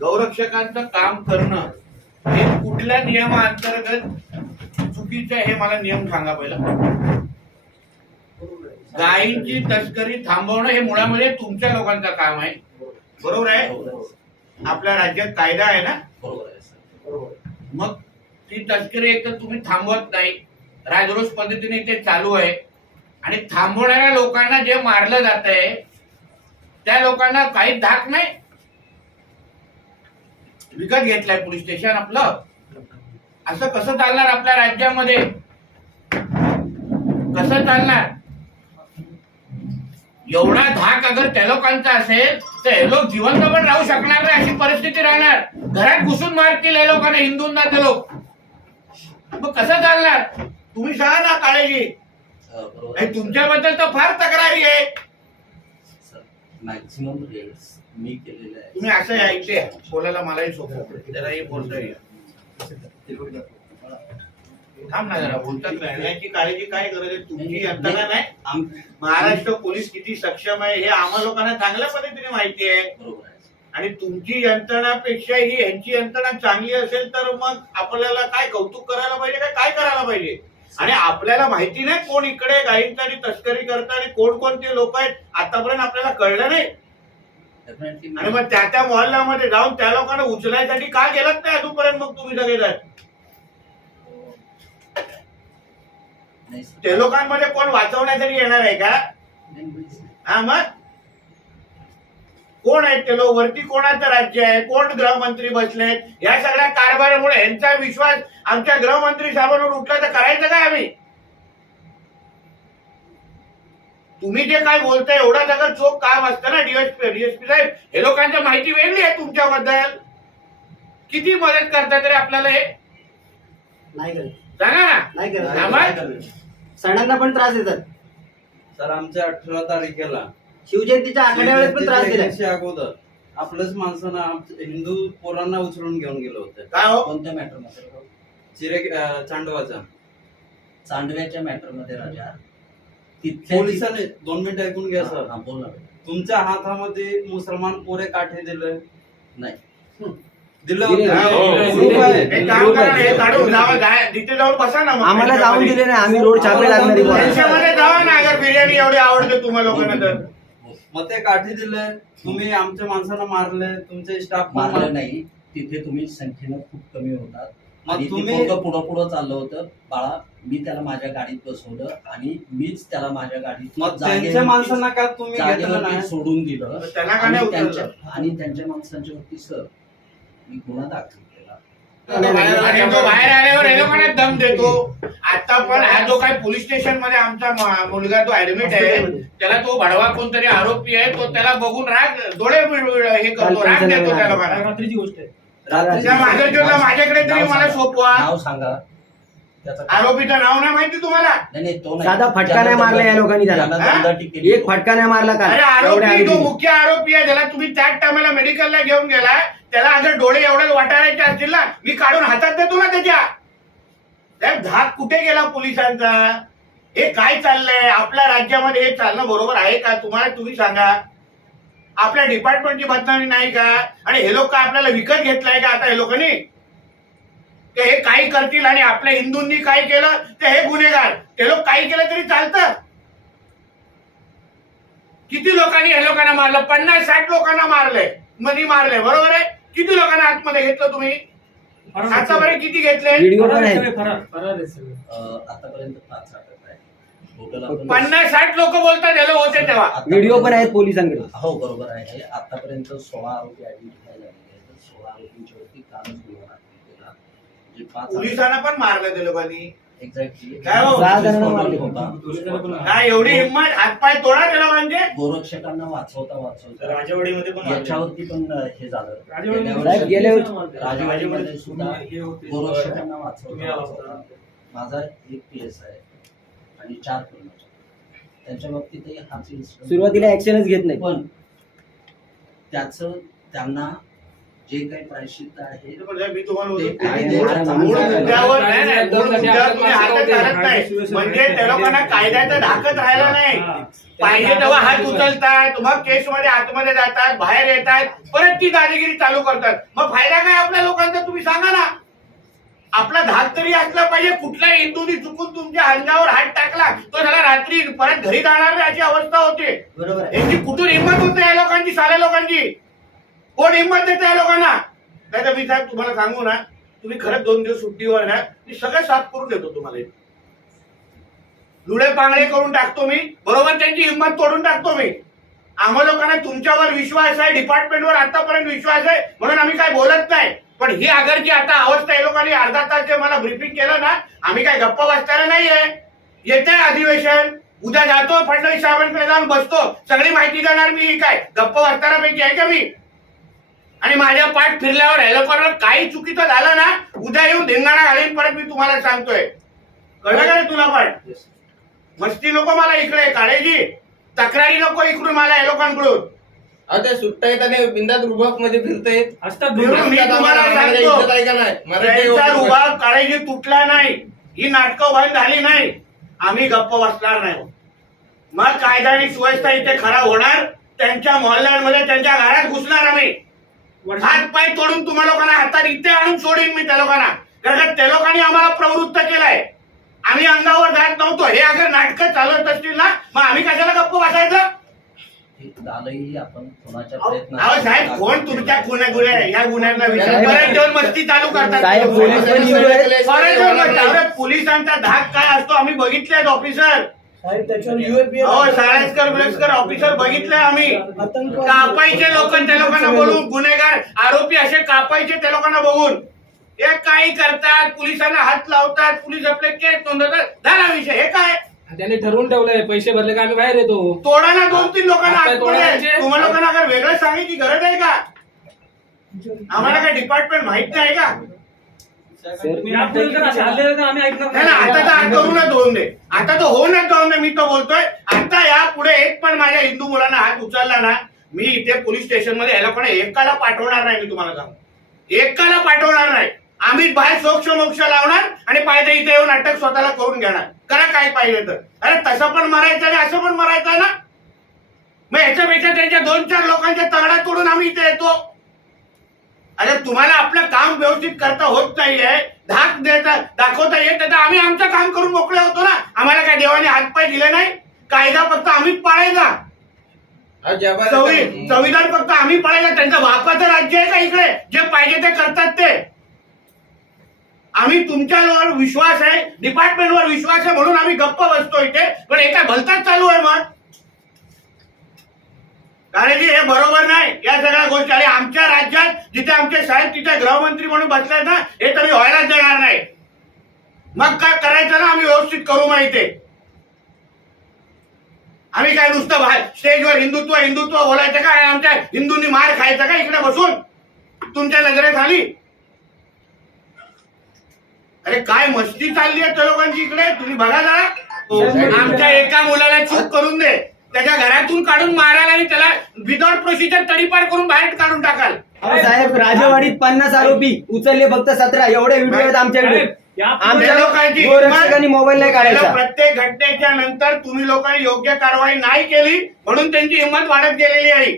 गौरक्षकांचं काम करणं हे कुठल्या नियमाअंतर्गत चुकीचं हे मला नियम सांगा पहिला. गायींची तस्करी थांबवणं हे मुळामध्ये तुमच्या लोकांचं काम आहे. बरोबर आहे? आपल्या राज्यात कायदा आहे ना? बरोबर मग ती तस्करी एक तर तुम्ही थांबवत नाही. राजरोस पद्धतीने ते चालू आहे. आणि थांबवणाऱ्या लोकांना जे मारलं जात आहे त्या लोकांना काही धाक नाही. विकत घेतलाय पोलीस स्टेशन आपलं. असं कसं चालणार आपल्या राज्यामध्ये? कसं चालणार? एवढा धाक अगर त्या लोकांचा असेल तर हे लोक जिवंत पण राहू शकणार नाही अशी परिस्थिती राहणार. घरात घुसून मारतील हे लोकांना हिंदूंना ते लोक. मग कसं चालणार? तुम्ही सांगा ना काळजी. तुमच्याबद्दल तर फार तक्रारी आहे. मॅक्झिमम रेट्स मी केलेले आहे तुम्ही असं या. बोलायला मलाही सोपं पडेल जराही बोलता येईल. थांब ना जरा बोलतात नाही काळजी काय गरज आहे? तुमची यंत्रणा नाही? आम- महाराष्ट्र पोलीस किती सक्षम आहे हे आम्हा लोकांना चांगल्या पद्धतीने माहिती आहे. बरोबर आहे. आणि तुमची यंत्रणापेक्षा ही यांची यंत्रणा चांगली असेल तर मग आपल्याला काय कौतुक करायला पाहिजे काय काय करायला पाहिजे? आणि आपल्याला माहिती नाही कोण इकडे गायींची तस्करी करतात आणि कोणकोणते लोक आहेत आतापर्यंत आपल्याला कळलं नाही आणि मग त्या त्या मोहल्ल्यामध्ये जाऊन त्या लोकांना उचलायसाठी का गेलात नाही अजूनपर्यंत मग तुम्ही सगळेजण. ते लोकांमध्ये कोण वाचवण्यासाठी येणार आहे का. हा मग कोण आहेत ते लोक? वरती कोणाचं राज्य आहे? कोण गृहमंत्री बसलेत या सगळ्या कारभारामुळे यांचा विश्वास आमच्या गृहमंत्री साहेबांवर उठला तर करायचं काय आम्ही? तुम्ही जे काय बोलताय एवढा जगर चोख काम असतं ना डीएसपी डीएसपी साहेब? हे लोकांची माहिती वेगळी आहे तुमच्याबद्दल. किती मदत करतात रे आपल्याला हे? नाही करत. सांगा ना. नाही करत. हा, मग? सणांना पण त्रास देतात. सर आमच्या अठरा तारखेला शिवजयंतीच्या आखाड्या वेळेस पण त्रास दिलाय. दिवशी अगोदर आपलंच माणसानं आमच्या हिंदू पोरांना उचलून घेऊन गेलं होतं. काय हो? कोणत्या मॅटरमध्ये चिरे अं, चांडवाचा. चांदव्याच्या मॅटरमध्ये राजा. तिथल्या पोलिसांनी दोन मिनिटं ऐकून घ्या सर. हा, बोल. ना तुमच्या हातामध्ये मुसलमान पोरे काठे दिले? नाही. दिलं दिले, होतं. हो, दिले, हो, दिले. आहे. काम करा हे काढून जावा जा- तिथे जाऊन बसा ना मग. आम्हाला जाऊन. दिले नाही. आम्ही रोड छापे लागणारी पोरं. त्यांच्यामध्ये जावा ना अगर बिर्याणी एवढी आवडते तुम्हाला लोकांना तर. मग ते काठी दिले तुम्ही आमच्या माणसाला मारले तुमचे स्टाफ मारलं नाही तिथे तुम्ही संख्येनं खूप कमी होतात. मग तुम्ही- पुढं पुढं चाललं होतं. बाळा मी त्याला माझ्या गाडीत बसवलं आणि मीच त्याला माझ्या गाडीत माणसांना का तुम्ही सोडून दिलं. आणि त्यांच्या उचललं? आणि त्यांच्या माणसांच्या वरती सर मी गुन्हा दाखल आणि तो बाहेर आल्यावर हे लोकांना दम देतो. आता पण हा जो काही पोलीस स्टेशनमध्ये आमचा म- मुलगा तो ऍडमिट आहे त्याला तो भडवा कोणतरी आरोपी आहे तो त्याला बघून राग डोळे हे करतो राग देतो त्या लोकांना. रात्रीची गोष्ट आहे. माझ्याकडे तरी मला. सोपवा. नाव सांगा? आरोपीचं नाव नाही माहिती तुम्हाला? नाही नाही तो नाही. साधा फटका नाही मारला या लोकांनी त्याला. ज्यानं हा? दंडाटी केली एक फटका नाही मारला का? अरे आरोपी जो मुख्य आरोपी आहे ज्याला तुम्ही त्याच टायमाला मेडिकलला घेऊन गेला त्याला अगर डोळे एवढे वाटायचे असतील ना मी काढून हातात देतो ना त्याच्या. साहेब धाक कुठे गेला पोलिसांचा? हे काय चाललंय? आपल्या राज्यामध्ये हे चालणं बरोबर आहे का? तुम्हाला तुम्ही सांगा. आपल्या डिपार्टमेंटची बदनामी नाही का? आणि हे लोक काय आपल्याला विकत घेतलाय का? आता हे लोकांनी ते हे काही करतील आणि आपल्या हिंदूंनी काय केलं ते हे गुन्हेगार. ते लोक काही केलं तरी चालतं. किती लोकांनी हे लोकांना मारलं? पन्नास साठ लोकांना मारलंय. मनी मारलंय. बरोबर आहे? किती लोकांना आतमध्ये घेतलं तुम्ही? आतापर्यंत किती घेतले? व्हिडिओ पण आहे. फरार फरार आहे सगळे अं, आतापर्यंत पाच अटक आहे टोटल आपण- पन्नास साठ लोक बोलतात हे लोक होते तेव्हा. व्हिडिओ पण आहेत पोलिसांकडे. हो बरोबर आहे. आतापर्यंत सोळा आरोपी आयडेंटिफाय झालेले आहेत. तर सोळा आरोपींच्या वरती केला जे पाच पोलिसांना पण मारलं ते लोकांनी एक्झॅक्टली काय हो? सहा जणांना मारले. काय एवढी हिंमत? हातपाय तोडा ते लोकांचे गोरक्षकांना वाचवता वाचवता. राजवाडीमध्ये पण याच्यावरती पण अं, हे झालं. राजवाडीमध्ये गेल्या गेल्या वर्षी- राजवाडीमध्ये सुद्धा हे होते. गोरक्षकांना तुम्ही वाचवता आला वाचवता. होता. माझा एक पीएस आहे. आणि चार कर्मचारी त्यांच्या बाबतीतही हाच incident. सुरुवातीला ऍक्शनच घेत नाही. पण त्याचं त्यांना जे काही प्रायश्चित्त आहे मी तुम्हाला म्हणजे त्या लोकांना कायद्याचं धाकच राहिला नाही. पाहिजे तेव्हा हात उचलतात मग केस मध्ये आतमध्ये जातात बाहेर येतात परत ती दादागिरी चालू करतात. मग फायदा काय आपल्या लोकांचा तुम्ही सांगा ना. आपला धाक तरी असला पाहिजे कुठल्या हिंदूनी चुकून तुमच्या अंगावर हात टाकला तो त्याला रात्री परत घरी जाणार नाही अशी अवस्था होते. बरोबर यांची कुठून हिंमत होते या लोकांची साऱ्या लोकांची? कोण हिंमत देते या लोकांना? नाही तर मी साहेब तुम्हाला सांगू ना तुम्ही खरंच दोन दिवस सुट्टीवर ना मी सगळं साफ करून देतो तुम्हाला. लुळे पांगळे करून टाकतो मी बरोबर त्यांची हिंमत तोडून टाकतो मी. आम्हा लोकांना तुमच्यावर विश्वास आहे डिपार्टमेंटवर आतापर्यंत विश्वास आहे म्हणून आम्ही काय बोलत नाही. पण ही आगरची आता अवस्था आहे लोकांनी अर्धा तास जे मला ब्रिफिंग केलं ना आम्ही काय गप्पा वाचताना नाहीये. येते अधिवेशन उद्या जातो फडणवीस साहेबांकडे जाऊन बसतो. सगळी माहिती देणार मी काय गप्पा बसतानापैकी आहे का मी? आणि माझ्या पाठ फिरल्यावर या लोकांवर काही चुकीचं झालं ना उद्या येऊन धिंगाणा घालीन परत मी तुम्हाला सांगतोय. कळलं का रे तुला पण मस्ती नको मला इकडे काळेजी. तक्रारी नको इकडून मला या लोकांकडून आता सुट्टा येत आणि बिंदात रुबाबमध्ये फिरतायत असतात फिरून मी तुम्हाला सांगतो. त्यांचा रुबाब काळेजी तुटला नाही. ही नाटकं बंद झाली नाही. आम्ही गप्प बसणार नाही. मग कायदा आणि सुव्यवस्था इथे खराब होणार. त्यांच्या मोहल्ल्यांमध्ये त्यांच्या घरात घुसणार आम्ही. हात पाय तोडून तुम्हा लोकांना हातात इथे आणून सोडीन मी त्या लोकांना. कारण का त्या लोकांनी आम्हाला प्रवृत्त केलंय. आम्ही अंगावर जात नव्हतो. हे अगर नाटकं चालवत असतील ना मग आम्ही कशाला गप्प हे अहो साहेब कोण तुमच्या ह्या गुन्ह्यांना विचार मस्ती चालू करतात. पोलिसांचा धाक काय असतो? आम्ही बघितलेत ऑफिसर हो साळेसकर बिळेसकर ऑफिसर बघितले आम्ही. कापायचे लोक त्या लोकांना बोलून गुन्हेगार आरोपी असे कापायचे त्या लोकांना बघून. हे काही करतात पोलिसांना हात लावतात पोलीस आपले केस नोंदवतात. झाला विषय हे काय? त्यांनी ठरवून ठेवलंय पैसे भरले का आम्ही बाहेर येतो? तोडा ना दोन तीन लोकांना हात तोडायचे. तुम्हाला लोकांना अगर वेगळं सांगायची गरज आहे का? आम्हाला काय डिपार्टमेंट माहीत नाही का? नाही ना आता तर आज करूनच होऊन दे. आता तर होऊनच जाऊन दे मी तर बोलतोय. आता या पुढे एक पण माझ्या हिंदू मुलांना हात उचलला ना मी इथे पोलीस स्टेशनमध्ये याला कोणा एकाला पाठवणार नाही मी तुम्हाला सांगतो. एकाला पाठवणार नाही. आम्ही बाहेर सोक्ष मोक्ष लावणार आणि पाहिजे इथे येऊन अटक स्वतःला करून घेणार. करा काय पाहिजे तर. अरे तसं पण मरायचं आणि असं पण मरायचं ना? मग ह्याच्यापेक्षा त्यांच्या दोन चार लोकांच्या तगडा तोडून आम्ही इथे येतो. अरे तुम्हाला आपलं काम व्यवस्थित करता होत नाहीये. धाक देता दाखवता येत नाही. आम्ही आमचं काम करून मोकळे होतो ना. आम्हाला काय देवाने हातपाय दिले नाही? कायदा फक्त आम्हीच पाळायचा. संवि- संविधान फक्त आम्ही पाळायचं. त्यांचं बापाचं राज्य आहे का इकडे? जे पाहिजे ते करतात ते. आम्ही तुमच्यावर विश्वास आहे. डिपार्टमेंटवर विश्वास आहे म्हणून आम्ही गप्प बसतो इथे. पण हे काय भलताच चालू आहे मग. कारण की हे बरोबर नाही. या सगळ्या गोष्टी. आणि आमच्या राज्यात जिथे आमचे साहेब तिथे गृहमंत्री म्हणून बसलाय ना हे तर मी व्हायलाच देणार नाही. मग काय करायचं ना आम्ही व्यवस्थित करू माहिती आम्ही काय नुसतं स्टेजवर हिंदुत्व हिंदुत्व बोलायचं का? आणि आमच्या हिंदूंनी मार खायचा का इकडे बसून? तुमच्या नजरेत आली अरे काय मस्ती चालली आहे त्या लोकांची इकडे? तुम्ही बघा जरा. आमच्या एका मुलाला चूक करून दे. त्याच्या घरातून काढून मारायला आणि त्याला विदाउट प्रोसिजर तडीपार करून बाहेर काढून टाकाल. अहो, साहेब राजवाडीत पन्नास आरोपी उचलले फक्त सतरा एवढे व्हिडिओ आहेत आमच्याकडे. आमच्या लोकांची गोरक्षकांनी मोबाईल नाही काढायचा. प्रत्येक घटनेच्या नंतर तुम्ही लोकांनी योग्य कारवाई नाही केली म्हणून त्यांची हिंमत वाढत गेलेली आहे.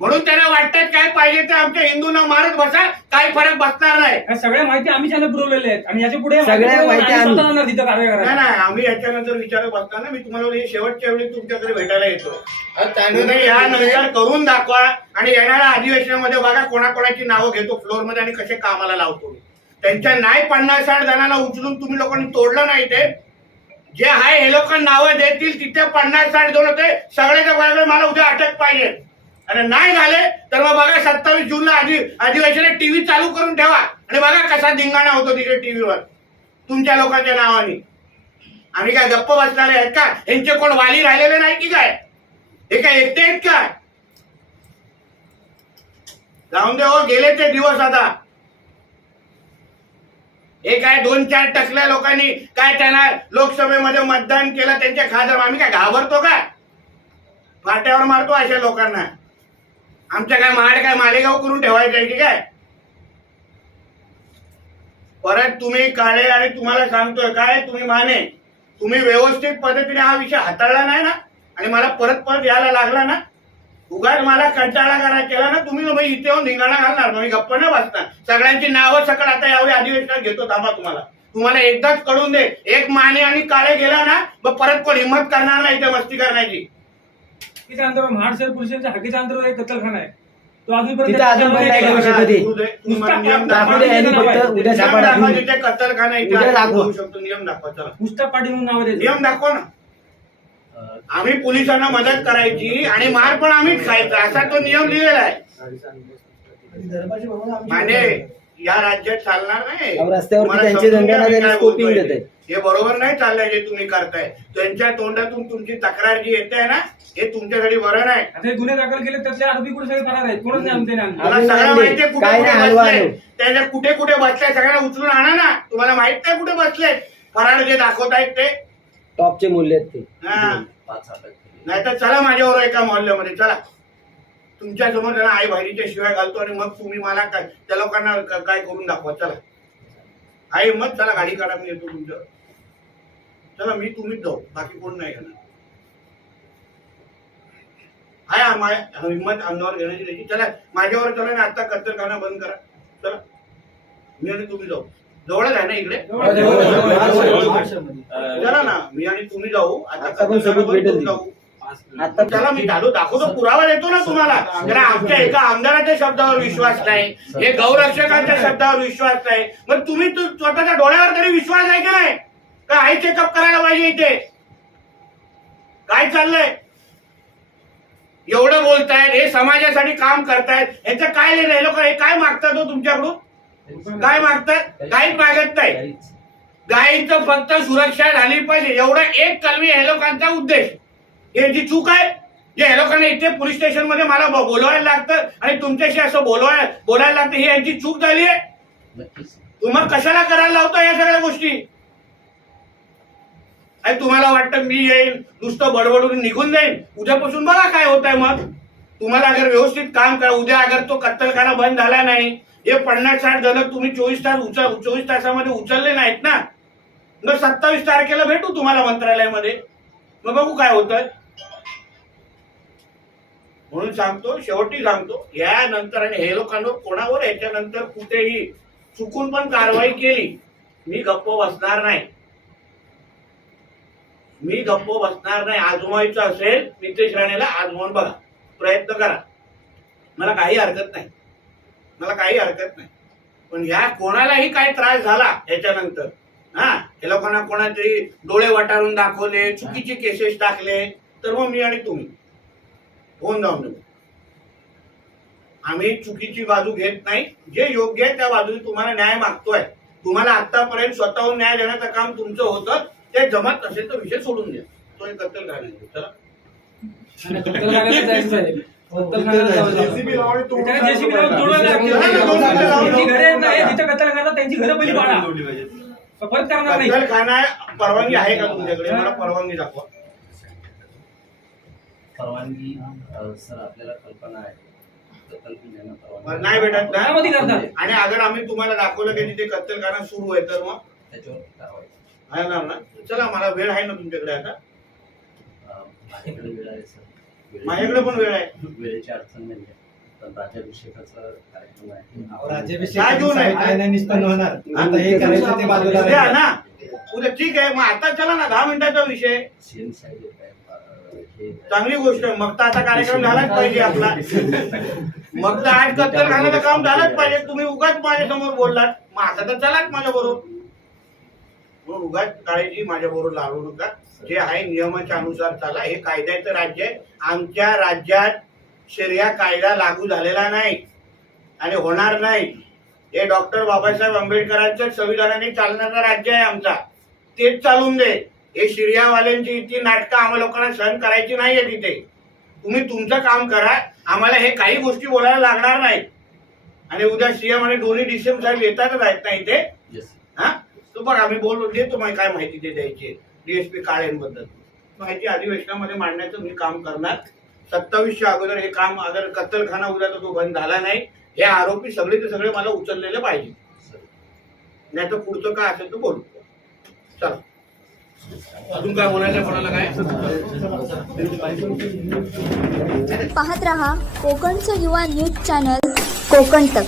म्हणून त्यांना वाटतात काय पाहिजे ते आमच्या हिंदूंना मारत बसा काही फरक बसणार नाही. या सगळ्या माहिती आम्ही त्यांना पुरवलेल्या आहेत आणि याच्यापुढे सगळ्या पुरवल्या माहिती आम्ही- स्वतः जाणार तिथं कार्य नाही करायला. नाही आम्ही याच्यानंतर विचारत असताना मी तुम्हाला हे शेवटच्या वेळी तुमच्याकडे भेटायला येतो. तुम्ही यानंतर करून दाखवा आणि येणाऱ्या अधिवेशनामध्ये बघा कोणाकोणाची नावं घेतो फ्लोरमध्ये आणि कसे कामाला लावतो. त्यांच्या नाही पन्नास साठ जणांना उचलून तुम्ही लोकांनी तोडलं नाही ते. जे आहे हे लोक नावं देतील तिथे पन्नास साठ दोन होते सगळ्याच्या बरोबर मला उद्या अटक पाहिजे. आणि नाही झाले तर मग बघा सत्तावीस जूनला अधि अधिवेशनात टीव्ही चालू करून ठेवा. आणि बघा कसा धिंगाणा होतो तिथे टीव्हीवर तुमच्या लोकांच्या नावाने. आम्ही काय गप्प बसणारे आहेत का? यांचे कोण वाली राहिलेले नाही की काय? हे काय एकटे आहेत काय जाऊन दे हो गेले ते दिवस आता. हे काय दोन चार टकल्या लोकांनी काय त्यांना लोकसभेमध्ये मतदान केलं त्यांच्या खासदार आम्ही काय घाबरतो का? फाट्यावर मारतो अशा लोकांना. आमच्या काय माड काय मालेगाव करून ठेवायचं आहे की काय? परत तुम्ही काळे आणि तुम्हाला सांगतोय काय तुम्ही माने तुम्ही व्यवस्थित पद्धतीने हा विषय हाताळला नाही ना? आणि मला परत परत यायला लागला ना? उगाच मला कंटाळा करा केला ना? तुम्ही मग इथे येऊन धिंगाणा घालणार मग मी गप्प नाही वाचणार सगळ्यांची नावं सकट आता यावेळी अधिवेशनात घेतो थांबा तुम्हाला. तुम्हाला एकदाच कळून दे एक माने आणि काळे गेला ना मग परत कोण हिंमत करणार नाही इथे मस्ती करण्याची. हक्कीच्या अंतरावर महाड शहर पोलीस स्टेशनच्या हक्कीच्या अंतरावर एक कत्तलखाना आहे तो अजूनपर्यंत तिथं अजून पण नाही करू शकत. दाखवू दे. तुम्ही मला नियम दाखवू दाखवा. दे यांनी फक्त उद्या नियम सापडा दाखवा तिथे कत्तलखाना इथे उद्या आपण दाखवा. बघू शकतो नियम दाखवा चला मुस्ताफ पाटील म्हणून नाव आहे त्याचं. नियम दाखवा ना आम्ही पोलिसांना मदत करायची आणि मार पण आम्हीच खायचा असा तो नियम लिहिलेला आहे माने या राज्यात चालणार नाही. अहो, रस्त्यावरती तुम्हाला त्यांचे समजून घ्या धंद्याला मी त्यांनी काय scoping बोलतोय. देतंय. ते. हे बरोबर नाही चाललंय जे तुम्ही करताय. त्यांच्या तोंडातून तुमची तक्रार जी येते ना हे तुमच्यासाठी बरं नाही आता हे गुन्हे दाखल केले त्यातले आरोपी कुठे सगळे फरार आहेत? कोणच नाही आमचे नाही मला सगळं. माहितीये कुठे काय कुठे नाही हलवा बसले आणू. त्याच्या कुठे कुठे बसले सगळ्यांना उचलून आणा ना. तुम्हाला माहीत नाही कुठे बसले फराळ जे दाखवतायत ते. टॉपचे मूल्य आहेत ते. हा. पाच नाही तर चला माझ्यावर एका मोहल्ल्यामध्ये चला. तुमच्यासमोर त्यांना आई बहिणीच्या शिवाय घालतो आणि मग तुम्ही मला काय त्या लोकांना क- काय करून दाखवा? चला. आई मग चला गाडी काढा मी येतो तुमच्या चला मी तुम्हीच जाऊ. बाकी कोण नाही येणार. हाय हा, मा- हिंमत अंगावर घेण्याची त्याची चला माझ्यावर चला ना आता कत्तलखाना बंद करा. चला. मी आणि तुम्ही जाऊ. जवळच आहे ना इकडे? चला ना मी आणि तुम्ही जाऊ. आता कत्तलखाना बंद. जाऊ त्याला मी दाखवतो दाखवतो पुरावा देतो ना तुम्हाला. जरा आमच्या एका आमदाराच्या शब्दावर विश्वास नाही हे गौरक्षकांच्या शब्दावर विश्वास नाही. मग तुम्ही स्वतःच्या डोळ्यावर तरी विश्वास आहे की नाही? का आई चेकअप करायला पाहिजे इथे? काय चाललंय? एवढं बोलतायत हे समाजासाठी काम करतायत ह्याचं काय लिहिलं हे लोक हे काय मागतात हो तुमच्याकडून? काय मागतात? काहीच मागत नाही. गायीचं फक्त सुरक्षा झाली पाहिजे. एवढा एक कलमी हे लोकांचा उद्देश. यांची चूक आहे? हे लोकांना इथे पोलीस स्टेशनमध्ये मला बोलवायला लागतं आणि तुमच्याशी असं बोलवाय बोलायला लागतं. ही यांची चूक झाली आहे? तुम्हाला कशाला करायला लावता या सगळ्या गोष्टी? आणि तुम्हाला वाटतं मी येईल नुसतं बडबडून निघून जाईल उद्यापासून बघा काय होत आहे मग. तुम्हाला अगर व्यवस्थित काम करा उद्या अगर तो कत्तलखाना बंद झाला नाही हे पन्नास साठ जण तुम्ही चोवीस तास उचल चोवीस तासामध्ये उचलले नाहीत ना. मग सत्तावीस तारखेला भेटू तुम्हाला मंत्रालयामध्ये. मग बघू काय होतंय. म्हणून सांगतो शेवटी सांगतो यानंतर आणि हे लोकांवर कोणावर याच्यानंतर कुठेही चुकून पण कारवाई केली मी गप्प बसणार नाही. मी गप्प बसणार नाही. आजमायचं असेल नितेश राणेला आजमावून बघा. प्रयत्न करा. मला काही हरकत नाही. मला काही हरकत नाही. पण ह्या कोणालाही काय त्रास झाला याच्यानंतर हा हे लोकांना कोणातरी डोळे वटारून दाखवले चुकीचे केसेस टाकले तर मग मी आणि तुम्ही. होऊन जाऊन देऊ आम्ही चुकीची बाजू घेत नाही. जे योग्य आहे त्या बाजूने तुम्हाला न्याय मागतोय. तुम्हाला आतापर्यंत स्वतःहून न्याय देण्याचं काम तुमचं होतं. ते जमत नसेल तर विषय सोडून द्या. तो एक कत्तल घालायचा. त्यांची घरे हे पहिली परवानगी आहे का तुमच्याकडे? मला परवानगी दाखवा. परवानगी सर आपल्याला कल्पना आहे. नाही भेटत ना. घरामध्ये करतात. आणि अगर आम्ही तुम्हाला दाखवलं की तिथे कत्तलखाना सुरू आहे तर मग? त्याच्यावर कारवाई. आहे ना ना? चला मला वेळ आहे ना तुमच्याकडे आता? माझ्याकडे वेळ आहे सर. वेळे- माझ्याकडे पण वेळ आहे. वेळेची अडचण नाही राज्याभिषेकाचा कार्यक्रम आहे. काय राज्याभिषेक नाही हे उद्या ठीक आहे. मग आता चला ना दहा मिनिटाचा विषय. सीएम साहेब चांगली गोष्ट आहे. मग तर आता कार्यक्रम झालाच पाहिजे आपला. मग तर आज कत्तर घालायचं काम झालंच पाहिजे. तुम्ही उगाच माझ्यासमोर बोललात. मग आता तर चलाच माझ्या बरोबर उगाच काळजी माझ्या बरोबर लावू नका. जे आहे नियमाच्या अनुसार चाला. हे कायद्याचं राज्य आहे. आमच्या राज्यात शर्या कायदा लागू झालेला नाही आणि होणार नाही. हे डॉक्टर बाबासाहेब आंबेडकरांच्या संविधानाने चालणारा राज्य आहे आमचा. तेच चालून दे. हे शिर्यावाल्यांची इतकी नाटकं आम्हा लोकांना सहन करायची नाहीये तिथे. तुम्ही तुमचं काम करा आम्हाला हे काही गोष्टी बोलायला लागणार नाही आणि उद्या सीएम आणि दोन्ही डीसीएम साहेब येतातच आहेत ना इथे. हा? तो बघ आम्ही बोल देतो मग काय माहिती ते द्यायची. डीएसपी काळेंबद्दल. माहिती अधिवेशनामध्ये मांडण्याचं मी काम करणार. सत्तावीसच्या अगोदर हे काम अगर कत्तलखाना उद्या तर तो बंद झाला नाही. हे आरोपी सगळे ते सगळे मला उचललेले पाहिजे. नाही तर पुढचं काय असेल तर बोलू. चला. अजून काय बोलायचं कोणाला काय? पाहत रहा कोकणचं युवा न्यूज चॅनल कोकण तक.